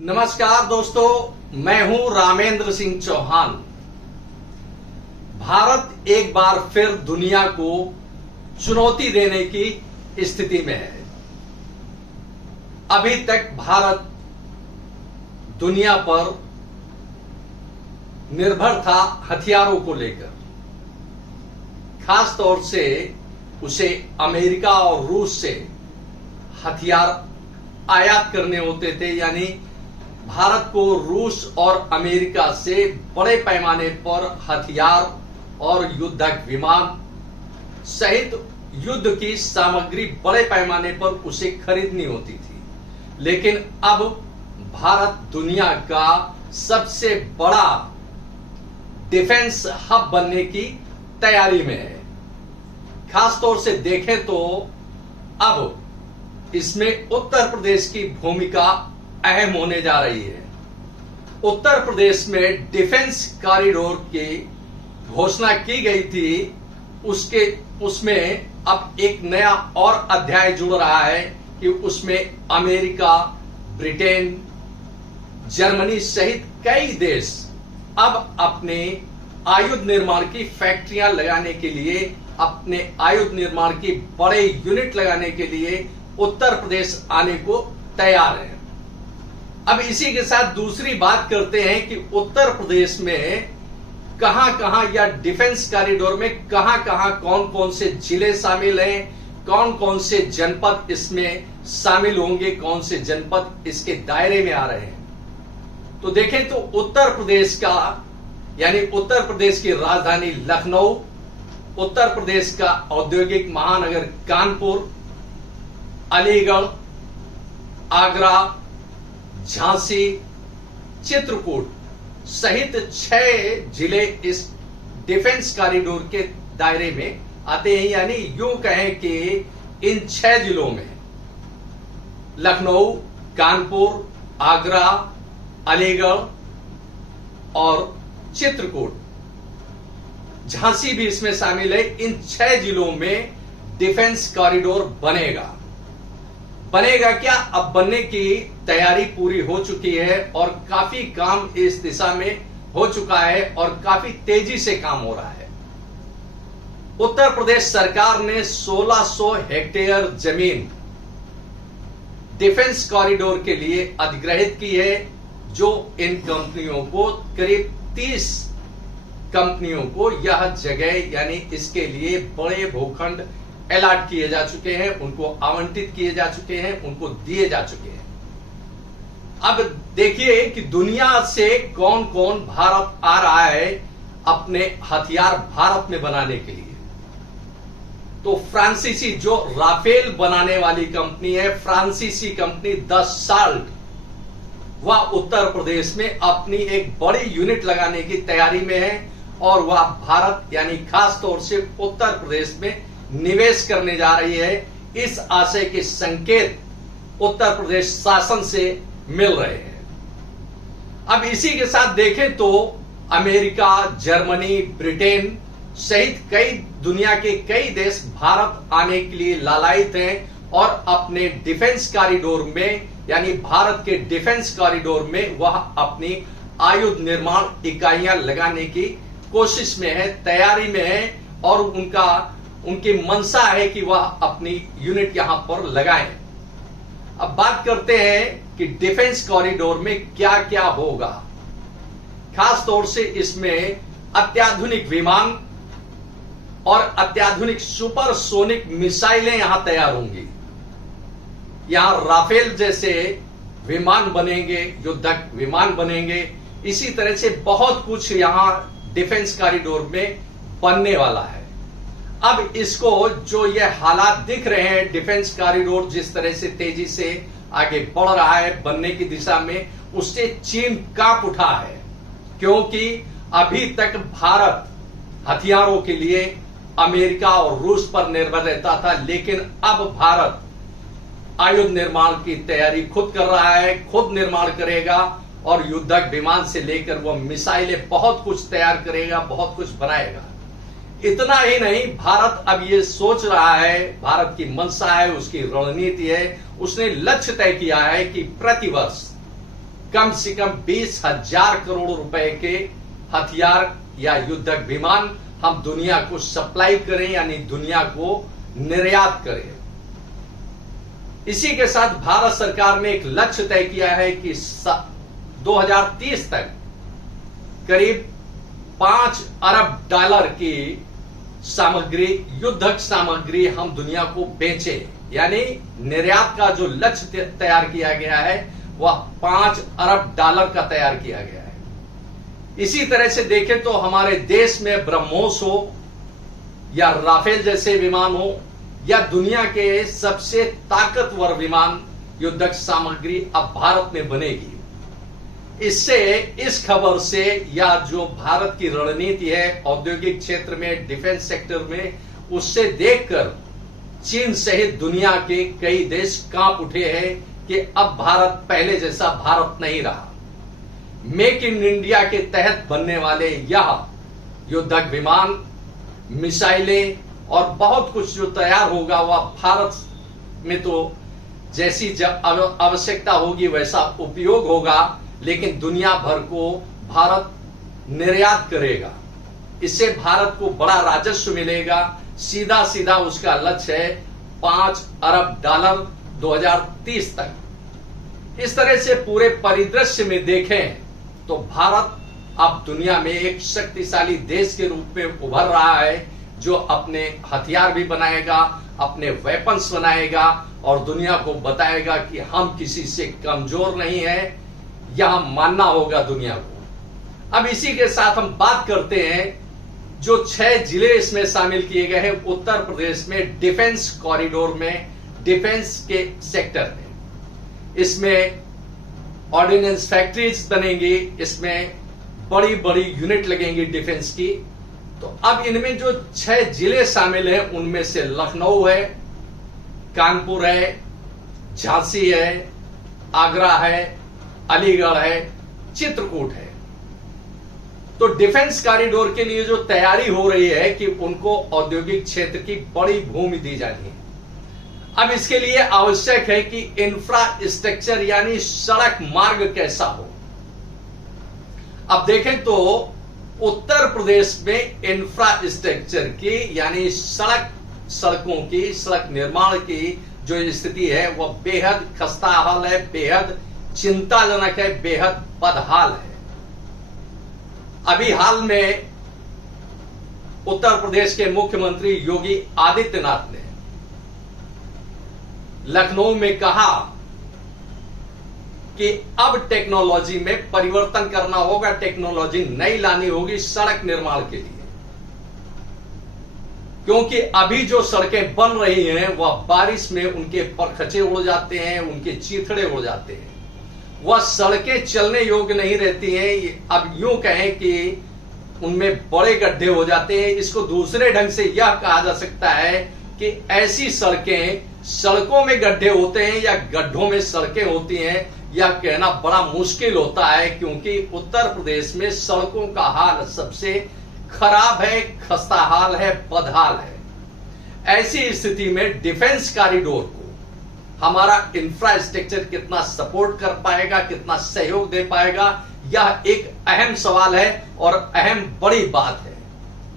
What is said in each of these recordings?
नमस्कार दोस्तों, मैं हूं रामेंद्र सिंह चौहान। भारत एक बार फिर दुनिया को चुनौती देने की स्थिति में है। अभी तक भारत दुनिया पर निर्भर था हथियारों को लेकर। खास तौर से उसे अमेरिका और रूस से हथियार आयात करने होते थे, यानी भारत को रूस और अमेरिका से बड़े पैमाने पर हथियार और युद्धक विमान सहित युद्ध की सामग्री बड़े पैमाने पर उसे खरीदनी होती थी। लेकिन अब भारत दुनिया का सबसे बड़ा डिफेंस हब बनने की तैयारी में है। खास तौर से देखें तो अब इसमें उत्तर प्रदेश की भूमिका अहम होने जा रही है। उत्तर प्रदेश में डिफेंस कॉरिडोर की घोषणा की गई थी, उसमें अब एक नया और अध्याय जुड़ रहा है कि उसमें अमेरिका, ब्रिटेन, जर्मनी सहित कई देश अब अपने आयुध निर्माण की फैक्ट्रियां लगाने के लिए, अपने आयुध निर्माण की बड़े यूनिट लगाने के लिए उत्तर प्रदेश आने को तैयार है। अब इसी के साथ दूसरी बात करते हैं कि उत्तर प्रदेश में कहां कहां या डिफेंस कॉरिडोर में कहां कहां कौन कौन से जिले शामिल हैं, कौन कौन से जनपद इसमें शामिल होंगे, कौन से जनपद इसके दायरे में आ रहे हैं। तो देखें तो उत्तर प्रदेश का यानी उत्तर प्रदेश की राजधानी लखनऊ, उत्तर प्रदेश का औद्योगिक महानगर कानपुर, अलीगढ़, आगरा, झांसी, चित्रकूट सहित 6 जिले इस डिफेंस कॉरिडोर के दायरे में आते हैं। यानी यूं कहें कि इन 6 जिलों में लखनऊ, कानपुर, आगरा, अलीगढ़ और चित्रकूट, झांसी भी इसमें शामिल है। इन 6 जिलों में डिफेंस कॉरिडोर बनेगा क्या? अब बनने की तैयारी पूरी हो चुकी है और काफी काम इस दिशा में हो चुका है और काफी तेजी से काम हो रहा है। उत्तर प्रदेश सरकार ने 1600 हेक्टेयर जमीन डिफेंस कॉरिडोर के लिए अधिग्रहित की है, जो इन कंपनियों को करीब 30 कंपनियों को यह जगह यानी इसके लिए बड़े भूखंड अलॉट किए जा चुके हैं, उनको आवंटित किए जा चुके हैं, उनको दिए जा चुके हैं। अब देखिए कि दुनिया से कौन कौन भारत आ रहा है अपने हथियार भारत में बनाने के लिए। तो फ्रांसीसी जो राफेल बनाने वाली कंपनी है, फ्रांसीसी कंपनी दसाल्ट, वह उत्तर प्रदेश में अपनी एक बड़ी यूनिट लगाने की तैयारी में है और वह भारत यानी खास तौर से उत्तर प्रदेश में निवेश करने जा रही है। इस आशय के संकेत उत्तर प्रदेश शासन से मिल रहे हैं। अब इसी के साथ देखें तो अमेरिका, जर्मनी, ब्रिटेन सहित कई दुनिया के कई देश भारत आने के लिए लालायित हैं और अपने डिफेंस कॉरिडोर में यानी भारत के डिफेंस कॉरिडोर में वह अपनी आयुध निर्माण इकाइयां लगाने की कोशिश में है, तैयारी में है और उनकी मंशा है कि वह अपनी यूनिट यहां पर लगाएं। अब बात करते हैं कि डिफेंस कॉरिडोर में क्या क्या होगा। खास तौर से इसमें अत्याधुनिक विमान और अत्याधुनिक सुपरसोनिक मिसाइलें यहां तैयार होंगी। यहां राफेल जैसे विमान बनेंगे, युद्धक विमान बनेंगे। इसी तरह से बहुत कुछ यहां डिफेंस कॉरिडोर में बनने वाला है। अब इसको जो ये हालात दिख रहे हैं, डिफेंस कॉरिडोर जिस तरह से तेजी से आगे बढ़ रहा है बनने की दिशा में, उससे चीन कांप उठा है, क्योंकि अभी तक भारत हथियारों के लिए अमेरिका और रूस पर निर्भर रहता था, लेकिन अब भारत आयुध निर्माण की तैयारी खुद कर रहा है, खुद निर्माण करेगा और युद्धक विमान से लेकर वह मिसाइलें बहुत कुछ तैयार करेगा, बहुत कुछ बनाएगा। इतना ही नहीं, भारत अब ये सोच रहा है, भारत की मंशा है, उसकी रणनीति है, उसने लक्ष्य तय किया है कि प्रतिवर्ष कम से कम 20,000 करोड़ रुपए के हथियार या युद्धक विमान हम दुनिया को सप्लाई करें, यानी दुनिया को निर्यात करें। इसी के साथ भारत सरकार ने एक लक्ष्य तय किया है कि 2030 तक करीब 5 अरब डॉलर की सामग्री, युद्धक सामग्री हम दुनिया को बेचें, यानी निर्यात का जो लक्ष्य तैयार किया गया है वह 5 अरब डॉलर का तैयार किया गया है। इसी तरह से देखें तो हमारे देश में ब्रह्मोस हो या राफेल जैसे विमान हो या दुनिया के सबसे ताकतवर विमान, युद्धक सामग्री अब भारत में बनेगी। इससे, इस खबर से, या जो भारत की रणनीति है औद्योगिक क्षेत्र में, डिफेंस सेक्टर में, उससे देखकर चीन सहित दुनिया के कई देश कांप उठे हैं कि अब भारत पहले जैसा भारत नहीं रहा। मेक इन इंडिया के तहत बनने वाले यह युद्धक विमान, मिसाइलें और बहुत कुछ जो तैयार होगा वह भारत में तो जैसी जब आवश्यकता होगी वैसा उपयोग होगा, लेकिन दुनिया भर को भारत निर्यात करेगा। इससे भारत को बड़ा राजस्व मिलेगा। सीधा सीधा उसका लक्ष्य है 5 अरब डॉलर 2030 तक। इस तरह से पूरे परिदृश्य में देखें तो भारत अब दुनिया में एक शक्तिशाली देश के रूप में उभर रहा है, जो अपने हथियार भी बनाएगा, अपने वेपन्स बनाएगा और दुनिया को बताएगा कि हम किसी से कमजोर नहीं है। यह मानना होगा दुनिया को। अब इसी के साथ हम बात करते हैं जो 6 जिले इसमें शामिल किए गए हैं उत्तर प्रदेश में डिफेंस कॉरिडोर में, डिफेंस के सेक्टर में। इसमें ऑर्डिनेंस फैक्ट्रीज बनेंगी, इसमें बड़ी बड़ी यूनिट लगेंगी डिफेंस की। तो अब इनमें जो 6 जिले शामिल हैं उनमें से लखनऊ है, कानपुर है, झांसी है, आगरा है, अलीगढ़ है, चित्रकूट है। तो डिफेंस कॉरिडोर के लिए जो तैयारी हो रही है कि उनको औद्योगिक क्षेत्र की बड़ी भूमि दी जानी है। अब इसके लिए आवश्यक है कि इंफ्रास्ट्रक्चर यानी सड़क मार्ग कैसा हो। अब देखें तो उत्तर प्रदेश में इंफ्रास्ट्रक्चर की यानी सड़कों की, सड़क निर्माण की जो स्थिति है वह बेहद खस्ताहाल है, बेहद चिंताजनक है, बेहद बदहाल है। अभी हाल में उत्तर प्रदेश के मुख्यमंत्री योगी आदित्यनाथ ने लखनऊ में कहा कि अब टेक्नोलॉजी में परिवर्तन करना होगा, टेक्नोलॉजी नई लानी होगी सड़क निर्माण के लिए, क्योंकि अभी जो सड़कें बन रही हैं वह बारिश में उनके परखचे उड़ जाते हैं, उनके चीथड़े उड़ जाते हैं, वह सड़कें चलने योग्य नहीं रहती हैं। अब यूं कहें कि उनमें बड़े गड्ढे हो जाते हैं। इसको दूसरे ढंग से यह कहा जा सकता है कि ऐसी सड़कें, सड़कों में गड्ढे होते हैं या गड्ढों में सड़कें होती हैं, यह कहना बड़ा मुश्किल होता है, क्योंकि उत्तर प्रदेश में सड़कों का हाल सबसे खराब है, खस्ताहाल है, बदहाल है। ऐसी स्थिति में डिफेंस कॉरिडोर को हमारा इंफ्रास्ट्रक्चर कितना सपोर्ट कर पाएगा, कितना सहयोग दे पाएगा, यह एक अहम सवाल है और अहम बड़ी बात है।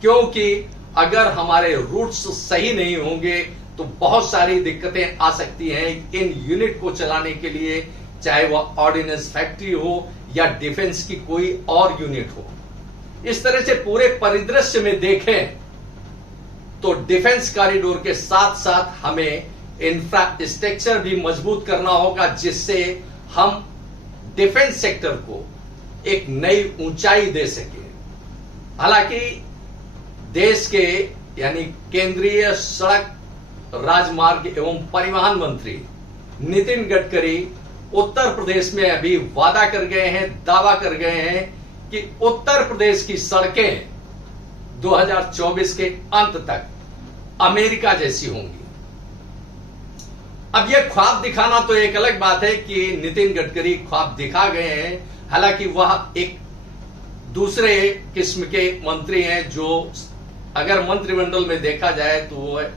क्योंकि अगर हमारे रूट्स सही नहीं होंगे तो बहुत सारी दिक्कतें आ सकती हैं इन यूनिट को चलाने के लिए, चाहे वह ऑर्डिनेंस फैक्ट्री हो या डिफेंस की कोई और यूनिट हो। इस तरह से पूरे परिदृश्य में देखें तो डिफेंस कॉरिडोर के साथ साथ हमें इंफ्रास्ट्रक्चर भी मजबूत करना होगा, जिससे हम डिफेंस सेक्टर को एक नई ऊंचाई दे सके। हालांकि देश के यानी केंद्रीय सड़क राजमार्ग एवं परिवहन मंत्री नितिन गडकरी उत्तर प्रदेश में अभी वादा कर गए हैं, दावा कर गए हैं कि उत्तर प्रदेश की सड़कें 2024 के अंत तक अमेरिका जैसी होंगी। अब यह ख्वाब दिखाना तो एक अलग बात है कि नितिन गडकरी ख्वाब दिखा गए हैं, हालांकि वह एक दूसरे किस्म के मंत्री हैं जो अगर मंत्रिमंडल में देखा जाए तो वह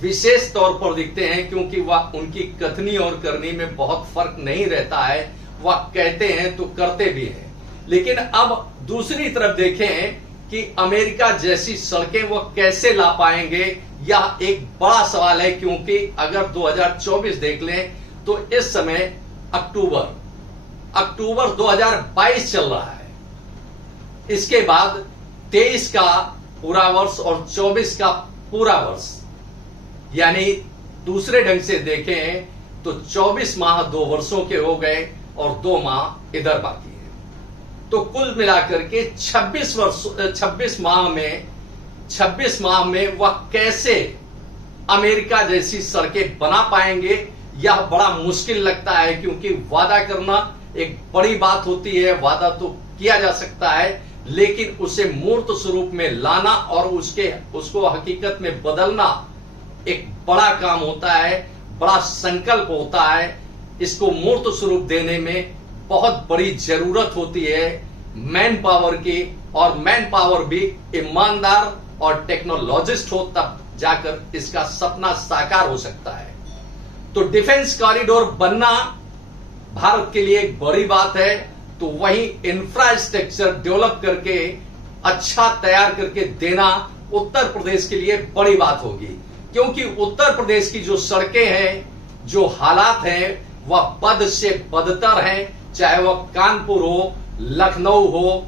विशेष तौर पर दिखते हैं, क्योंकि वह उनकी कथनी और करनी में बहुत फर्क नहीं रहता है। वह कहते हैं तो करते भी हैं। लेकिन अब दूसरी तरफ देखें कि अमेरिका जैसी सड़कें वह कैसे ला पाएंगे, यह एक बड़ा सवाल है। क्योंकि अगर 2024 देख लें तो इस समय अक्टूबर 2022 चल रहा है। इसके बाद 23 का पूरा वर्ष और 24 का पूरा वर्ष, यानी दूसरे ढंग से देखें तो 24 माह 2 वर्षों के हो गए और 2 माह इधर बाकी है। तो कुल मिलाकर के 26 माह में वह कैसे अमेरिका जैसी सड़कें बना पाएंगे, यह बड़ा मुश्किल लगता है। क्योंकि वादा करना एक बड़ी बात होती है, वादा तो किया जा सकता है, लेकिन उसे मूर्त स्वरूप में लाना और उसको हकीकत में बदलना एक बड़ा काम होता है, बड़ा संकल्प होता है। इसको मूर्त स्वरूप देने में बहुत बड़ी जरूरत होती है मैन पावर की, और मैन पावर भी ईमानदार और टेक्नोलॉजिस्ट हो, तब जाकर इसका सपना साकार हो सकता है। तो डिफेंस कॉरिडोर बनना भारत के लिए एक बड़ी बात है, तो वहीं इंफ्रास्ट्रक्चर डेवलप करके अच्छा तैयार करके देना उत्तर प्रदेश के लिए बड़ी बात होगी। क्योंकि उत्तर प्रदेश की जो सड़कें हैं, जो हालात हैं, वह बद से बदतर हैं। चाहे वह कानपुर हो, लखनऊ हो,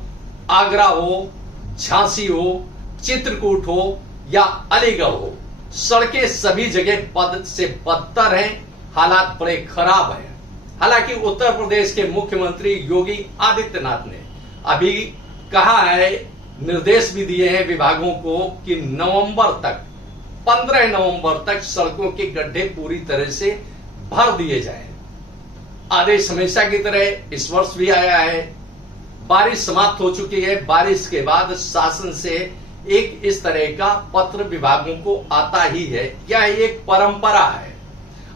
आगरा हो, झांसी हो, चित्रकूट हो या अलीगढ़ हो, सड़कें सभी जगह बद से बदतर हैं, हालात बड़े खराब हैं। हालांकि उत्तर प्रदेश के मुख्यमंत्री योगी आदित्यनाथ ने अभी कहा है, निर्देश भी दिए हैं विभागों को कि 15 नवंबर तक सड़कों के गड्ढे पूरी तरह से भर दिए जाएं। आदेश हमेशा की तरह इस वर्ष भी आया है। बारिश समाप्त हो चुकी है। बारिश के बाद शासन से एक इस तरह का पत्र विभागों को आता ही है, यह एक परंपरा है।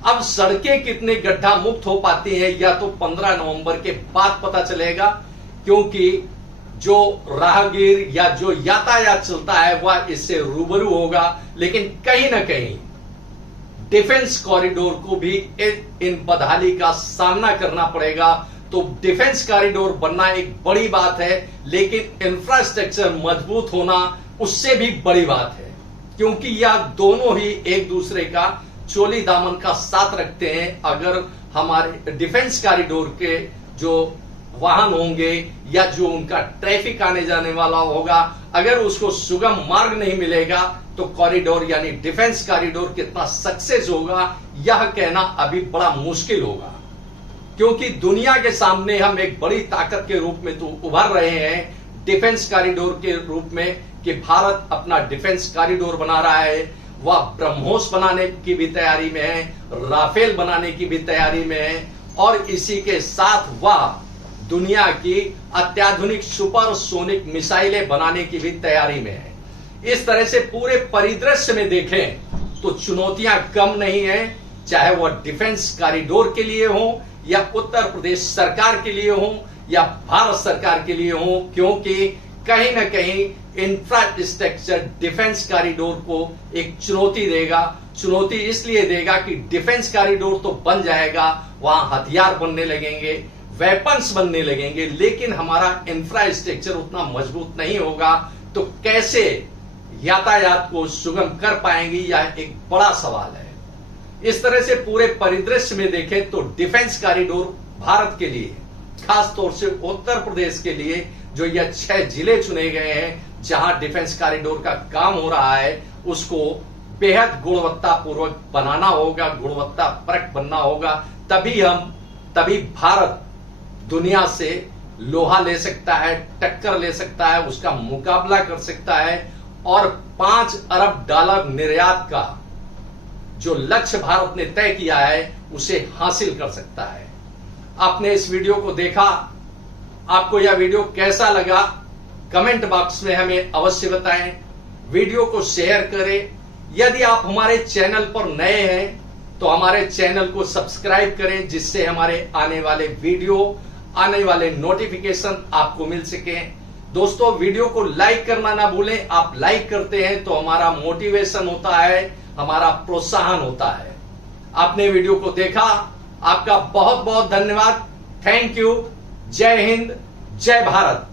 अब सड़कें कितने गड्ढा मुक्त हो पाती हैं, या तो 15 नवंबर के बाद पता चलेगा। क्योंकि जो राहगीर या जो यातायात चलता है वह इससे रूबरू होगा। लेकिन कहीं ना कहीं डिफेंस कॉरिडोर को भी इन बदहाली का सामना करना पड़ेगा। तो डिफेंस कॉरिडोर बनना एक बड़ी बात है, लेकिन इंफ्रास्ट्रक्चर मजबूत होना उससे भी बड़ी बात है। क्योंकि यह दोनों ही एक दूसरे का चोली दामन का साथ रखते हैं। अगर हमारे डिफेंस कॉरिडोर के जो वाहन होंगे या जो उनका ट्रैफिक आने जाने वाला होगा, अगर उसको सुगम मार्ग नहीं मिलेगा तो कॉरिडोर यानी डिफेंस कॉरिडोर कितना सक्सेस होगा, यह कहना अभी बड़ा मुश्किल होगा। क्योंकि दुनिया के सामने हम एक बड़ी ताकत के रूप में तो उभर रहे हैं डिफेंस कॉरिडोर के रूप में, कि भारत अपना डिफेंस कॉरिडोर बना रहा है। वह ब्रह्मोस बनाने की भी तैयारी में है, राफेल बनाने की भी तैयारी में है, और इसी के साथ वह दुनिया की अत्याधुनिक सुपरसोनिक मिसाइलें बनाने की भी तैयारी में है। इस तरह से पूरे परिदृश्य में देखें तो चुनौतियां कम नहीं है, चाहे वह डिफेंस कॉरिडोर के लिए हो, या उत्तर प्रदेश सरकार के लिए हो, या भारत सरकार के लिए हो। क्योंकि कहीं ना कहीं इंफ्रास्ट्रक्चर डिफेंस कॉरिडोर को एक चुनौती देगा। चुनौती इसलिए देगा कि डिफेंस कॉरिडोर तो बन जाएगा, वहां हथियार बनने लगेंगे, वेपन्स बनने लगेंगे, लेकिन हमारा इंफ्रास्ट्रक्चर उतना मजबूत नहीं होगा। तो कैसे यातायात को सुगम कर पाएंगे, यह एक बड़ा सवाल है। इस तरह से पूरे परिदृश्य में देखें तो डिफेंस कॉरिडोर भारत के लिए, खास तौर से उत्तर प्रदेश के लिए, जो यह 6 जिले चुने गए हैं जहां डिफेंस कॉरिडोर का काम हो रहा है, उसको बेहद गुणवत्तापूर्वक बनाना होगा, गुणवत्ता परक बनना होगा। तभी भारत दुनिया से लोहा ले सकता है, टक्कर ले सकता है, उसका मुकाबला कर सकता है, और $5 अरब निर्यात का जो लक्ष्य भारत ने तय किया है उसे हासिल कर सकता है। आपने इस वीडियो को देखा, आपको यह वीडियो कैसा लगा कमेंट बॉक्स में हमें अवश्य बताएं। वीडियो को शेयर करें। यदि आप हमारे चैनल पर नए हैं तो हमारे चैनल को सब्सक्राइब करें, जिससे हमारे आने वाले वीडियो, आने वाले नोटिफिकेशन आपको मिल सके। दोस्तों, वीडियो को लाइक करना ना भूलें। आप लाइक करते हैं तो हमारा मोटिवेशन होता है, हमारा प्रोत्साहन होता है। आपने वीडियो को देखा, आपका बहुत बहुत धन्यवाद। Thank you. जय हिंद, जय भारत।